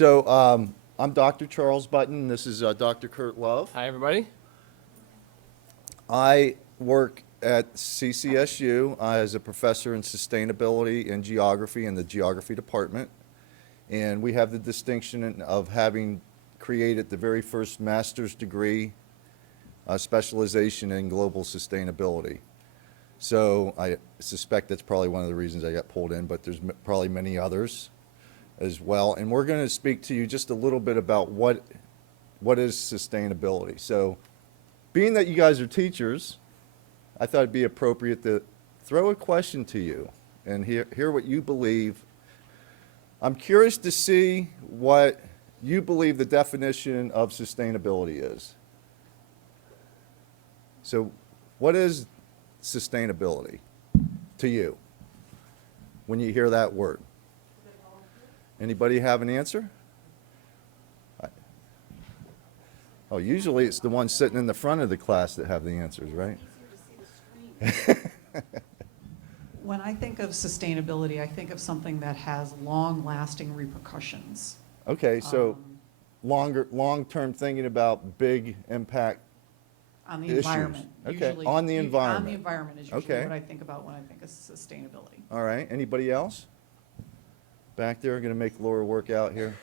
I'm Dr. Charles Button. This is Dr. Kurt Love. Hi, everybody. I work at CCSU as a professor in sustainability and geography in the geography department. And we have the distinction of having created the very first master's degree specialization in global sustainability. So I suspect that's probably one of the reasons I got pulled in, but there's probably many others as well. And we're going to speak to you just a little bit about what is sustainability. So being that you guys are teachers, I thought it'd be appropriate to throw a question to you and hear what you believe. I'm curious to see what you believe the definition of sustainability is. So what is sustainability to you when you hear that word? Anybody have an answer? Oh, usually it's the ones sitting in the front of the class that have the answers, right? When I think of sustainability, I think of something that has long-lasting repercussions. Okay, so long-term thinking about big impact On the issues. environment. Okay, Usually, on the environment. On the environment is usually Okay. what I think about when I think of sustainability. All right, anybody else? Back there, going to make Laura work out here.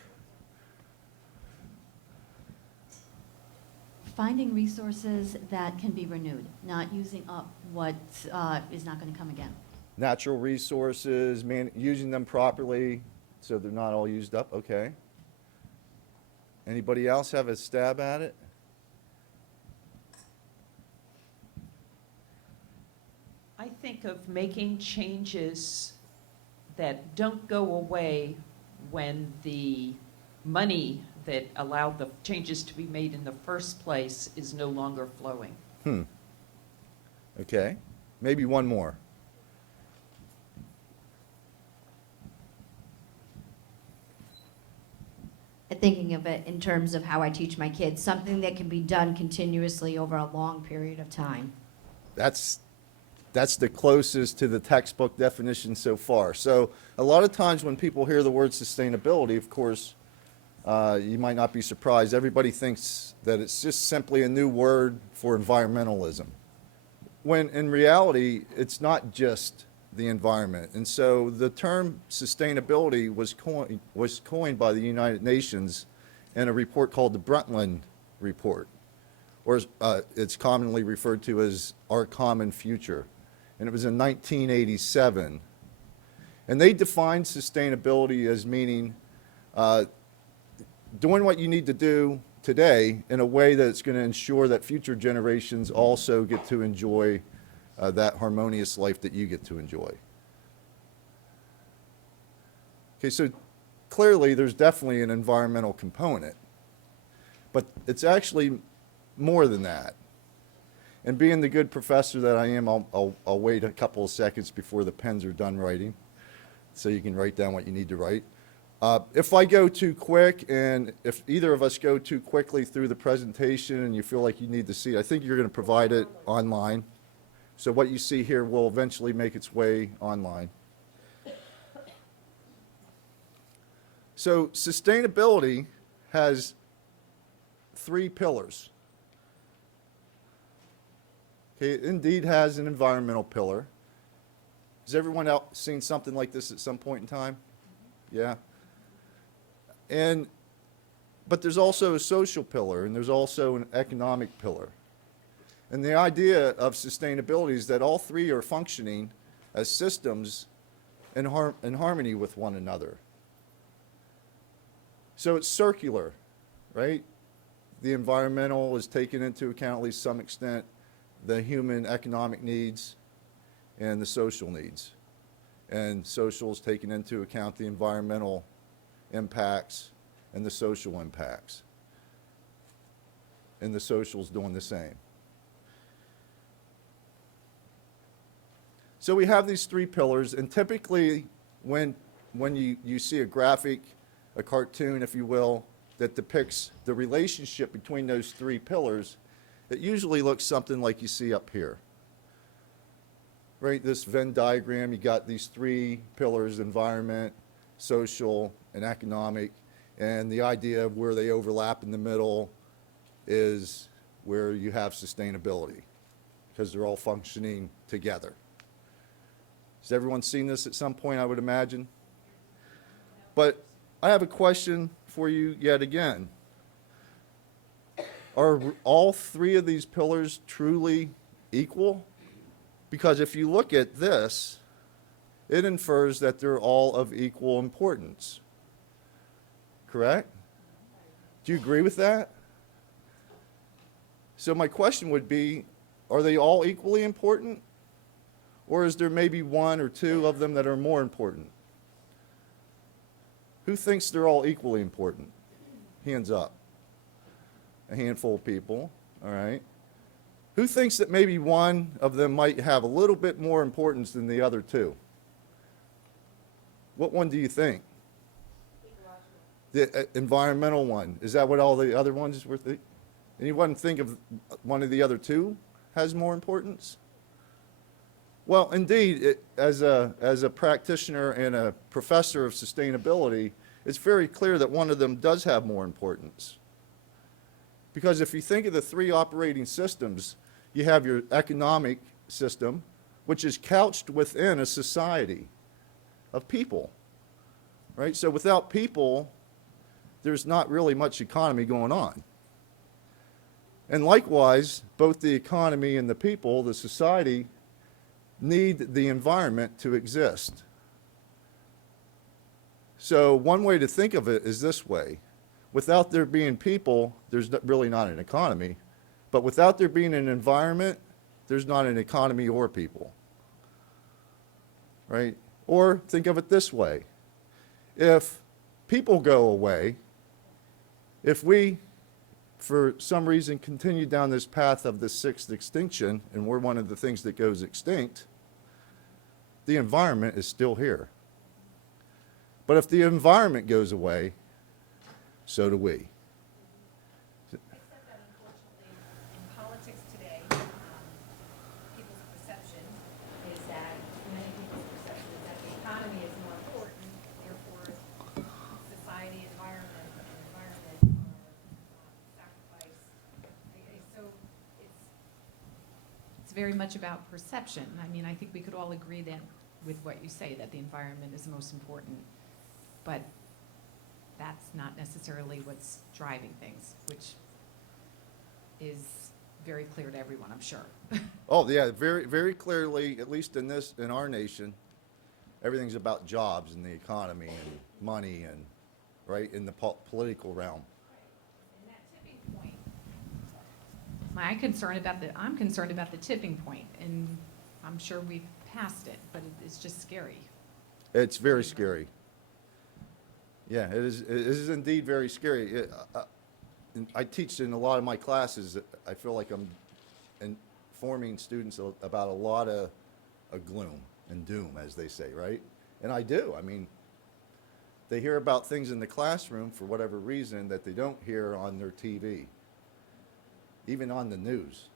Finding resources that can be renewed, not using up what is not going to come again. Natural resources, using them properly so they're not all used up. Okay. Anybody else have a stab at it? I think of making changes that don't go away when the money that allowed the changes to be made in the first place is no longer flowing. Okay. Maybe one more. Thinking of it in terms of how I teach my kids, something that can be done continuously over a long period of time. That's the closest to the textbook definition so far. So a lot of times when people hear the word sustainability, of course, you might not be surprised. Everybody thinks that it's just simply a new word for environmentalism, when in reality, it's not just the environment. And so the term sustainability was coined by the United Nations in a report called the Brundtland Report, or it's commonly referred to as Our Common Future. And it was in 1987. And they defined sustainability as meaning doing what you need to do today in a way that's going to ensure that future generations also get to enjoy that harmonious life that you get to enjoy. Okay, so clearly there's definitely an environmental component, but it's actually more than that. And being the good professor that I am, I'll wait a couple of seconds before the pens are done writing, so you can write down what you need to write. If I go too quick, and if either of us go too quickly through the presentation and you feel like you need to see it, I think you're going to provide it online. So what you see here will eventually make its way online. So sustainability has three pillars. Okay, it indeed has an environmental pillar. Has everyone else seen something like this at some point in time? Yeah. But there's also a social pillar, and there's also an economic pillar. And the idea of sustainability is that all three are functioning as systems in harmony with one another. So it's circular, right? The environmental is taken into account, at least some extent, the human economic needs and the social needs. And social is taking into account the environmental impacts and the social impacts. And the social is doing the same. So we have these three pillars, and typically when you see a graphic, a cartoon, if you will, that depicts the relationship between those three pillars, it usually looks something like you see up here. Right, this Venn diagram, you got these three pillars: environment, social, and economic. And the idea of where they overlap in the middle is where you have sustainability, because they're all functioning together. Has everyone seen this at some point, I would imagine? But I have a question for you yet again. Are all three of these pillars truly equal? Because if you look at this, it infers that they're all of equal importance. Correct? Do you agree with that? So my question would be, are they all equally important? Or is there maybe one or two of them that are more important? Who thinks they're all equally important? Hands up. A handful of people, all right. Who thinks that maybe one of them might have a little bit more importance than the other two? What one do you think? The environmental one. Is that what all the other ones were? Anyone think of one of the other two has more importance? Well, indeed, as a practitioner and a professor of sustainability, it's very clear that one of them does have more importance. Because if you think of the three operating systems, you have your economic system, which is couched within a society of people, right? So without people, there's not really much economy going on. And likewise, both the economy and the people, the society, need the environment to exist. So one way to think of it is this way. Without there being people, there's really not an economy. But without there being an environment, there's not an economy or people. Right? Or think of it this way. If people go away, if we, for some reason, continue down this path of the sixth extinction, and we're one of the things that goes extinct, the environment is still here. But if the environment goes away, so do we. Except that unfortunately, in politics today, people's perception is that, many people's perception is that the economy is more important, therefore society, environment, and environment are sacrificed. So it's very much about perception. I mean, I think we could all agree that with what you say, that the environment is most important, but that's not necessarily what's driving things, which is very clear to everyone, I'm sure. Oh, yeah, very, very clearly, at least in our nation, everything's about jobs and the economy and money and, right, in the political realm. And that tipping point, I'm concerned about the tipping point, and I'm sure we've passed it, but it's just scary. It's very scary. Yeah, it is indeed very scary. I teach in a lot of my classes. I feel like I'm informing students about a lot of gloom and doom, as they say, right? And I do. I mean, they hear about things in the classroom for whatever reason that they don't hear on their TV, even on the news.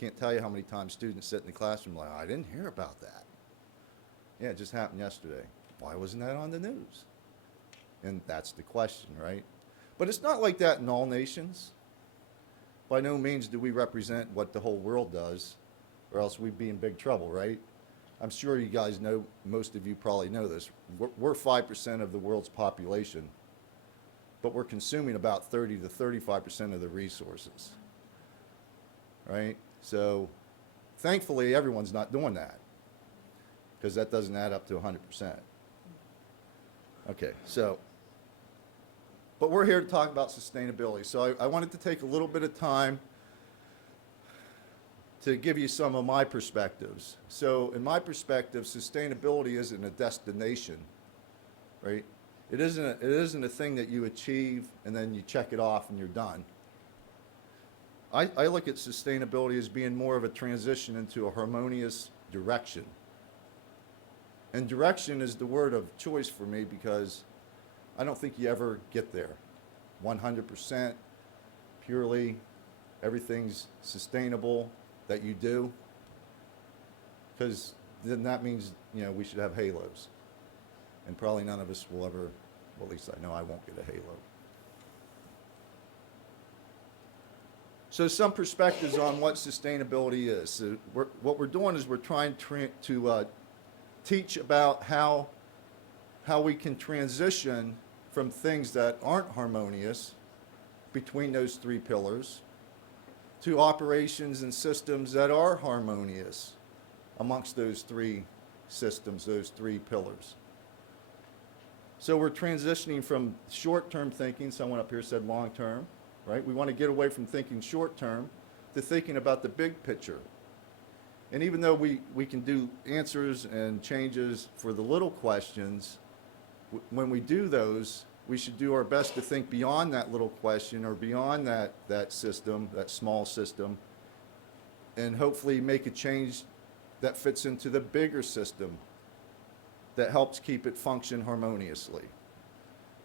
Can't tell you how many times students sit in the classroom like, I didn't hear about that. Yeah, it just happened yesterday. Why wasn't that on the news? And that's the question, right? But it's not like that in all nations. By no means do we represent what the whole world does, or else we'd be in big trouble, right? I'm sure you guys know, most of you probably know this. We're 5% of the world's population, but we're consuming about 30 to 35% of the resources, right? So thankfully, everyone's not doing that, because that doesn't add up to 100%. Okay, so, but we're here to talk about sustainability. So I wanted to take a little bit of time to give you some of my perspectives. So in my perspective, sustainability isn't a destination, right? It isn't a thing that you achieve and then you check it off and you're done. I look at sustainability as being more of a transition into a harmonious direction. And direction is the word of choice for me because I don't think you ever get there. 100% purely, everything's sustainable that you do. Because then that means, we should have halos. And probably none of us will ever Well, at least I know I won't get a halo. So some perspectives on what sustainability is. So what we're doing is we're trying to teach about how we can transition from things that aren't harmonious between those three pillars to operations and systems that are harmonious amongst those three systems, those three pillars. So we're transitioning from short-term thinking, someone up here said long-term, right? We want to get away from thinking short-term to thinking about the big picture. And even though we can do answers and changes for the little questions, when we do those, we should do our best to think beyond that little question or beyond that system, that small system, and hopefully make a change that fits into the bigger system that helps keep it function harmoniously.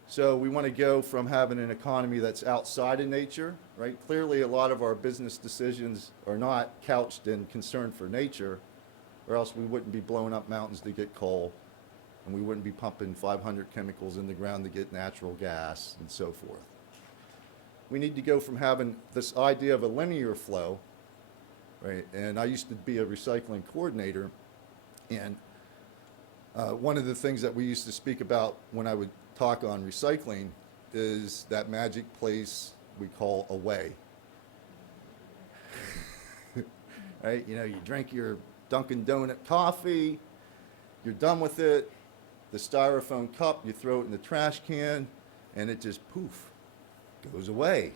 So we want to go from having an economy that's outside of nature, right? Clearly a lot of our business decisions are not couched in concern for nature, or else we wouldn't be blowing up mountains to get coal, and we wouldn't be pumping 500 chemicals in the ground to get natural gas and so forth. We need to go from having this idea of a linear flow, right? And I used to be a recycling coordinator, and one of the things that we used to speak about when I would talk on recycling is that magic place we call away. Right? You know, you drink your Dunkin' Donut coffee, you're done with it, the styrofoam cup, you throw it in the trash can, and it just poof, goes away.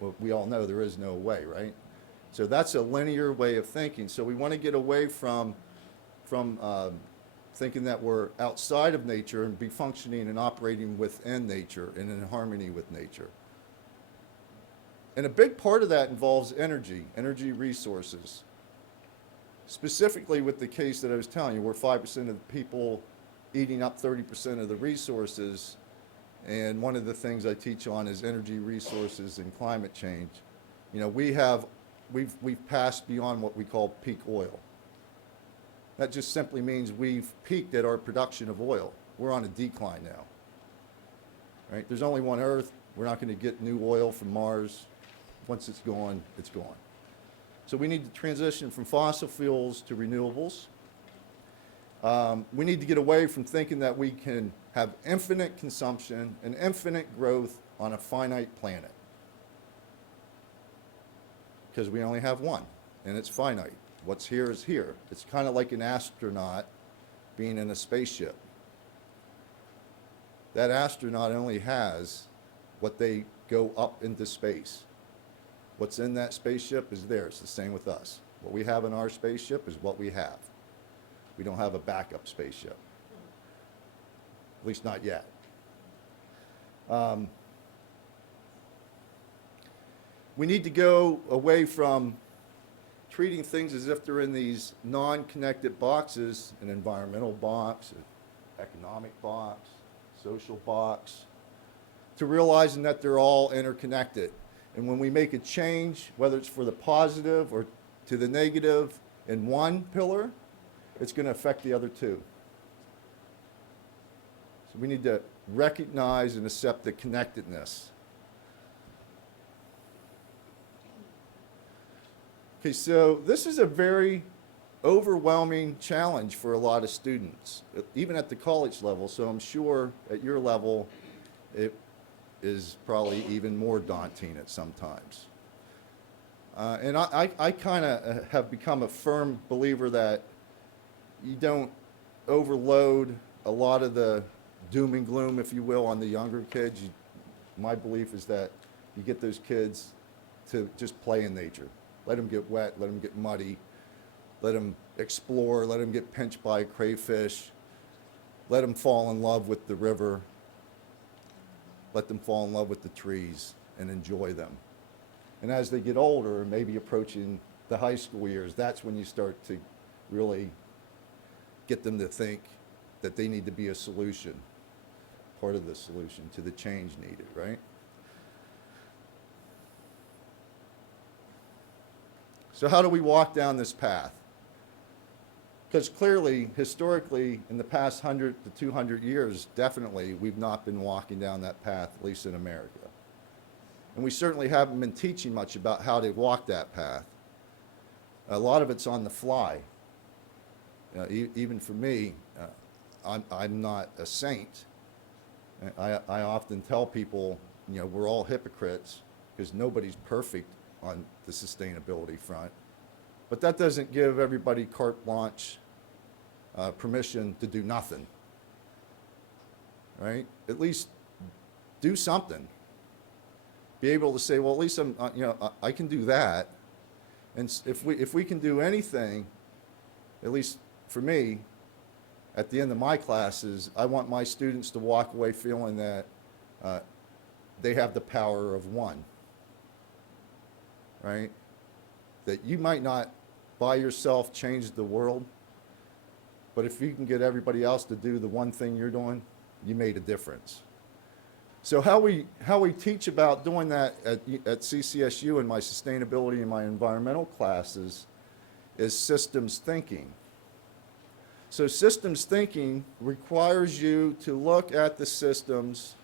Well, we all know there is no way, right? So that's a linear way of thinking. So we want to get away from thinking that we're outside of nature and be functioning and operating within nature and in harmony with nature. And a big part of that involves energy resources. Specifically with the case that I was telling you, where 5% of the people eating up 30% of the resources, and one of the things I teach on is energy resources and climate change. You know, we've passed beyond what we call peak oil. That just simply means we've peaked at our production of oil. We're on a decline now. Right? There's only one Earth. We're not going to get new oil from Mars. Once it's gone, it's gone. So we need to transition from fossil fuels to renewables. We need to get away from thinking that we can have infinite consumption and infinite growth on a finite planet. Because we only have one, and it's finite. What's here is here. It's kind of like an astronaut being in a spaceship. That astronaut only has what they go up into space. What's in that spaceship is there. It's the same with us. What we have in our spaceship is what we have. We don't have a backup spaceship. At least not yet. We need to go away from treating things as if they're in these non-connected boxes, an environmental box, an economic box, social box, to realizing that they're all interconnected. And when we make a change, whether it's for the positive or to the negative in one pillar, it's going to affect the other two. So we need to recognize and accept the connectedness. Okay, so this is a very overwhelming challenge for a lot of students, even at the college level. So I'm sure at your level, it is probably even more daunting at some times. And I kind of have become a firm believer that you don't overload a lot of the doom and gloom, if you will, on the younger kids. My belief is that you get those kids to just play in nature. Let them get wet, let them get muddy, let them explore, let them get pinched by a crayfish, let them fall in love with the river, let them fall in love with the trees and enjoy them. And as they get older, maybe approaching the high school years, that's when you start to really get them to think that they need to be a solution, part of the solution to the change needed, right? So how do we walk down this path? Because clearly, historically, in the past 100 to 200 years, definitely, we've not been walking down that path, at least in America. And we certainly haven't been teaching much about how to walk that path. A lot of it's on the fly. Even for me, I'm not a saint. I often tell people, you know, we're all hypocrites because nobody's perfect on the sustainability front. But that doesn't give everybody carte blanche permission to do nothing, right? At least do something. Be able to say, well, at least I can do that. And if we can do anything, at least for me, at the end of my classes, I want my students to walk away feeling that they have the power of one, right? That you might not by yourself change the world, but if you can get everybody else to do the one thing you're doing, you made a difference. So how we teach about doing that at CCSU in my sustainability and my environmental classes is systems thinking. So systems thinking requires you to look at the systems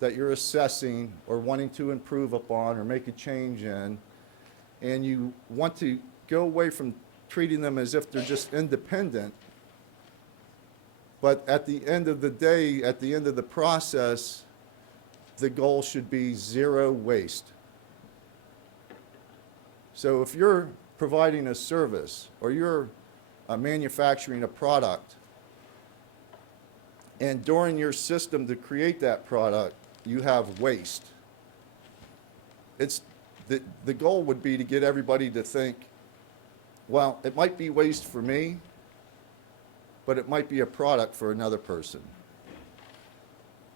that you're assessing or wanting to improve upon or make a change in, and you want to go away from treating them as if they're just independent, but at the end of the day, at the end of the process, the goal should be zero waste. So if you're providing a service or you're manufacturing a product, and during your system to create that product, you have waste, the goal would be to get everybody to think, well, it might be waste for me, but it might be a product for another person.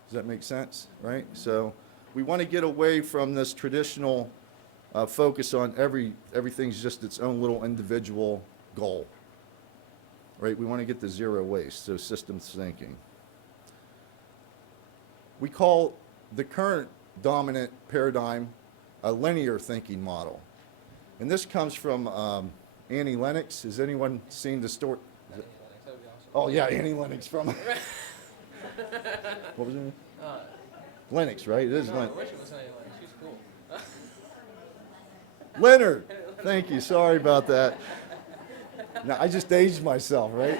Does that make sense, right? So we want to get away from this traditional focus on everything's just its own little individual goal, right? We want to get to zero waste, so systems thinking. We call the current dominant paradigm a linear thinking model. And this comes from Annie Lennox. Has anyone seen the story? Annie Lennox, that would be awesome. Oh, yeah, Annie Lennox from... What was her name? Lennox, right? It is No, I Lennox. wish it was Annie Lennox. She's cool. Leonard. Thank you. Sorry about that. Now, I just aged myself, right?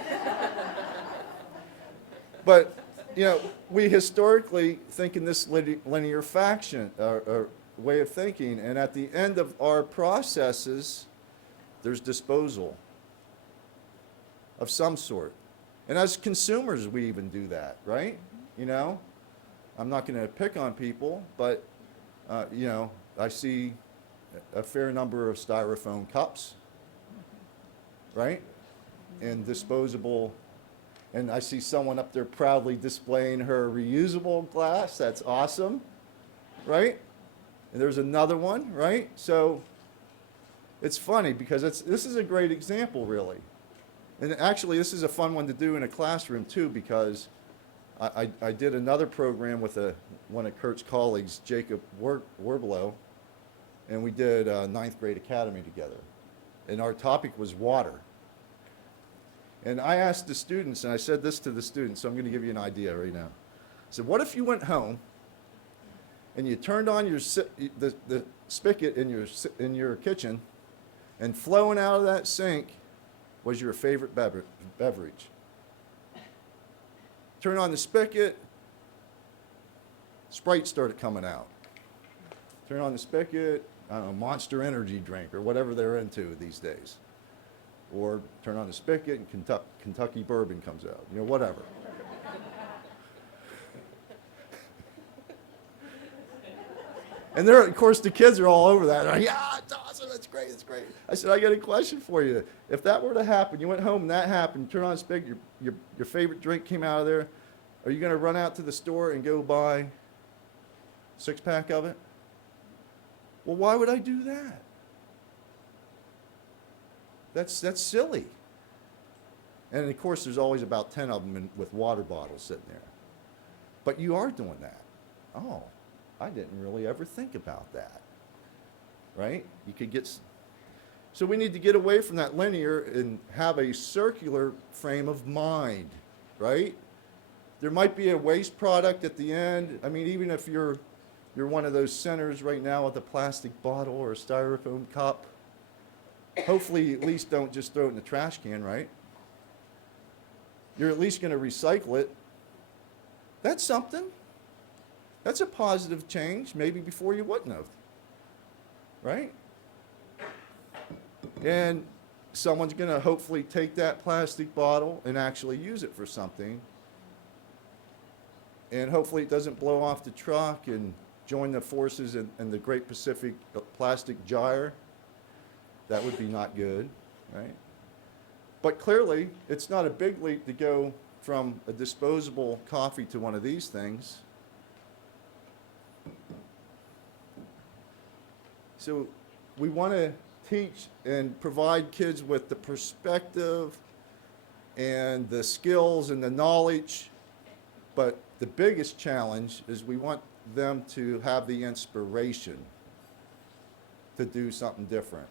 But, you know, we historically think in this linear fashion, or way of thinking, and at the end of our processes, there's disposal of some sort. And as consumers, we even do that, right? You know, I'm not going to pick on people, but, you know, I see a fair number of styrofoam cups, right? And disposable, and I see someone up there proudly displaying her reusable glass. That's awesome, right? And there's another one, right? So it's funny because this is a great example, really. And actually, this is a fun one to do in a classroom, too, because I did another program with one of Kurt's colleagues, Jacob Werblow, and we did ninth grade academy together. And our topic was water. And I asked the students, and I said this to the students, so I'm going to give you an idea right now. I said, what if you went home and you turned on the spigot in your kitchen, and flowing out of that sink was your favorite beverage? Turn on the spigot, Sprite started coming out. Turn on the spigot, I don't know, Monster Energy drink or whatever they're into these days. Or turn on the spigot and Kentucky bourbon comes out, you know, whatever. And there, of course, the kids are all over that. They're like, yeah, it's awesome, that's great, that's great. I said, I got a question for you. If that were to happen, you went home and that happened, turn on the spigot, your favorite drink came out of there, are you going to run out to the store and go buy a six-pack of it? Well, why would I do that? That's silly. And of course, there's always about 10 of them with water bottles sitting there. But you are doing that. Oh, I didn't really ever think about that. Right? You could get. So we need to get away from that linear and have a circular frame of mind, right? There might be a waste product at the end. I mean, even if you're one of those centers right now with a plastic bottle or a styrofoam cup, hopefully at least don't just throw it in the trash can, right? You're at least going to recycle it. That's something. That's a positive change, maybe before you wouldn't have, right? And someone's going to hopefully take that plastic bottle and actually use it for something. And hopefully it doesn't blow off the truck and join the forces in the Great Pacific Plastic Gyre. That would be not good, right? But clearly, it's not a big leap to go from a disposable coffee to one of these things. So we want to teach and provide kids with the perspective and the skills and the knowledge, but the biggest challenge is we want them to have the inspiration to do something different.